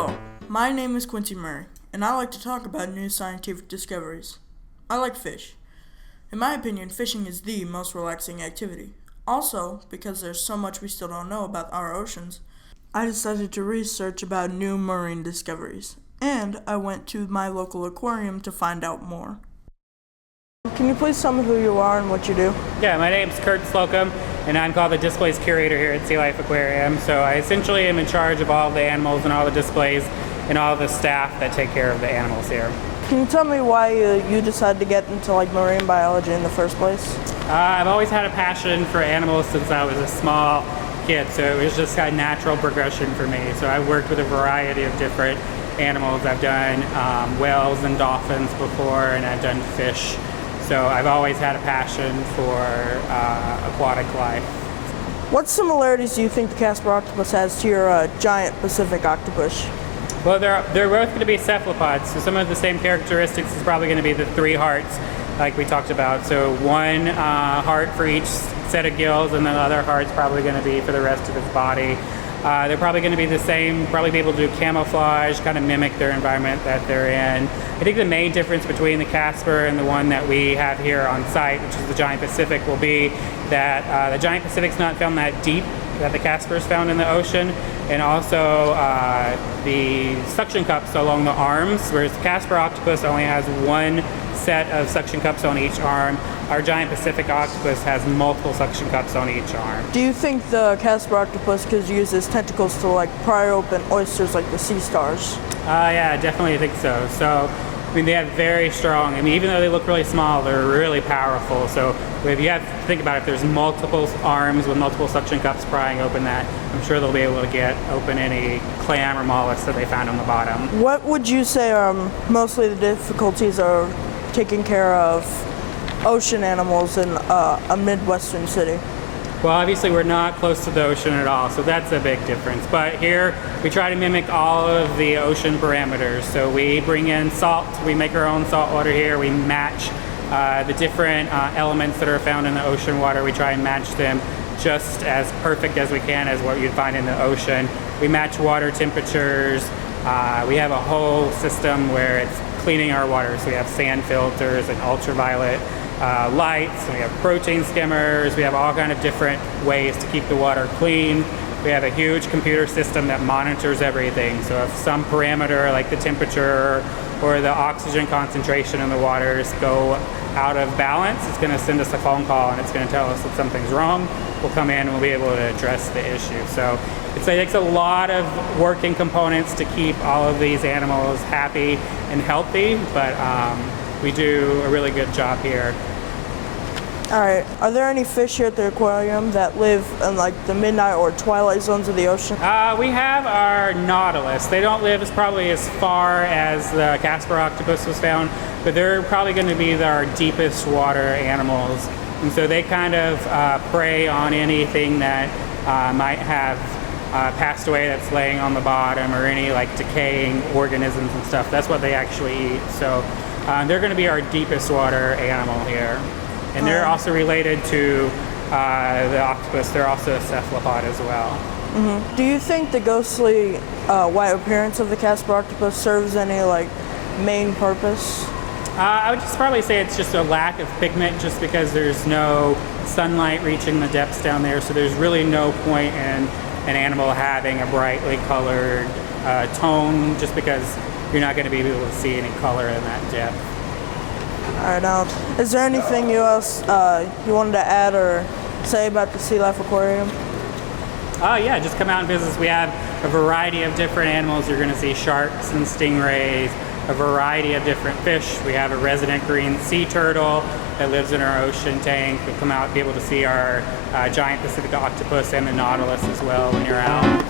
Hello, my name is Quincey and I like to talk about new scientific discoveries. I like fish. In my opinion, fishing is the most relaxing activity. Also, because there's so much we still don't know about our oceans, I decided to research about new marine discoveries, and I went to my local aquarium to find out more. Can you please tell me who you are and what you do? Yeah, my name's Kurt Slocum, and I'm called the Displays Curator here at Sea Life Aquarium. So I essentially am in charge of all the animals and all the displays and all the staff that take care of the animals here. Can you tell me why you decided to get into marine biology in the first place? I've always had a passion for animals since I was a small kid, so it was just a natural progression for me. So I've worked with a variety of different animals. I've done whales and dolphins before, and I've done fish. So I've always had a passion for aquatic life. What similarities do you think the Casper octopus has to your giant Pacific octopus? Well, they're both going to be cephalopods, so some of the same characteristics is probably going to be the 3 hearts, like we talked about. So one heart for each set of gills, and then the other heart's probably going to be for the rest of its body. They're probably going to be the same, probably be able to do camouflage, kind of mimic their environment that they're in. I think the main difference between the Casper and the one that we have here on site, which is the giant Pacific, will be that the giant Pacific's not found that deep that the Casper is found in the ocean, and also the suction cups along the arms, whereas the Casper octopus only has one set of suction cups on each arm. Our giant Pacific octopus has multiple suction cups on each arm. Do you think the Casper octopus could use its tentacles to pry open oysters like the sea stars? Yeah, definitely think so. So, I mean, they have very strong, even though they look really small, they're really powerful. So if you have to think about it, if there's multiple arms with multiple suction cups prying open that, I'm sure they'll be able to get open any clam or mollusk that they found on the bottom. What would you say are mostly the difficulties of taking care of ocean animals in a Midwestern city? Well, obviously we're not close to the ocean at all, so that's a big difference. But here we try to mimic all of the ocean parameters. So we bring in salt, we make our own salt water here, we match the different elements that are found in the ocean water. We try and match them just as perfect as we can as what you'd find in the ocean. We match water temperatures. We have a whole system where it's cleaning our water. So we have sand filters and ultraviolet lights, and we have protein skimmers. We have all kind of different ways to keep the water clean. We have a huge computer system that monitors everything. So if some parameter like the temperature or the oxygen concentration in the waters go out of balance, it's going to send us a phone call and it's going to tell us that something's wrong. We'll come in and we'll be able to address the issue. So it takes a lot of working components to keep all of these animals happy and healthy, but we do a really good job here. All right. Are there any fish here at the aquarium that live in the midnight or twilight zones of the ocean? We have our nautilus. They don't live probably as far as the Casper octopus was found, but they're probably going to be our deepest water animals. And so they kind of prey on anything that might have passed away that's laying on the bottom, or any decaying organisms and stuff. That's what they actually eat. So they're going to be our deepest water animal here. And they're also related to the octopus. They're also a cephalopod as well. Mm-hmm. Do you think the ghostly white appearance of the Casper octopus serves any main purpose? I would just probably say it's just a lack of pigment, just because there's no sunlight reaching the depths down there. So there's really no point in an animal having a brightly colored tone, just because you're not going to be able to see any color in that depth. All right, now, is there anything else you wanted to add or say about the Sea Life Aquarium? Yeah, just come out and visit us. We have a variety of different animals. You're going to see sharks and stingrays, a variety of different fish. We have a resident green sea turtle that lives in our ocean tank. You'll come out and be able to see our giant Pacific octopus and the nautilus as well when you're out.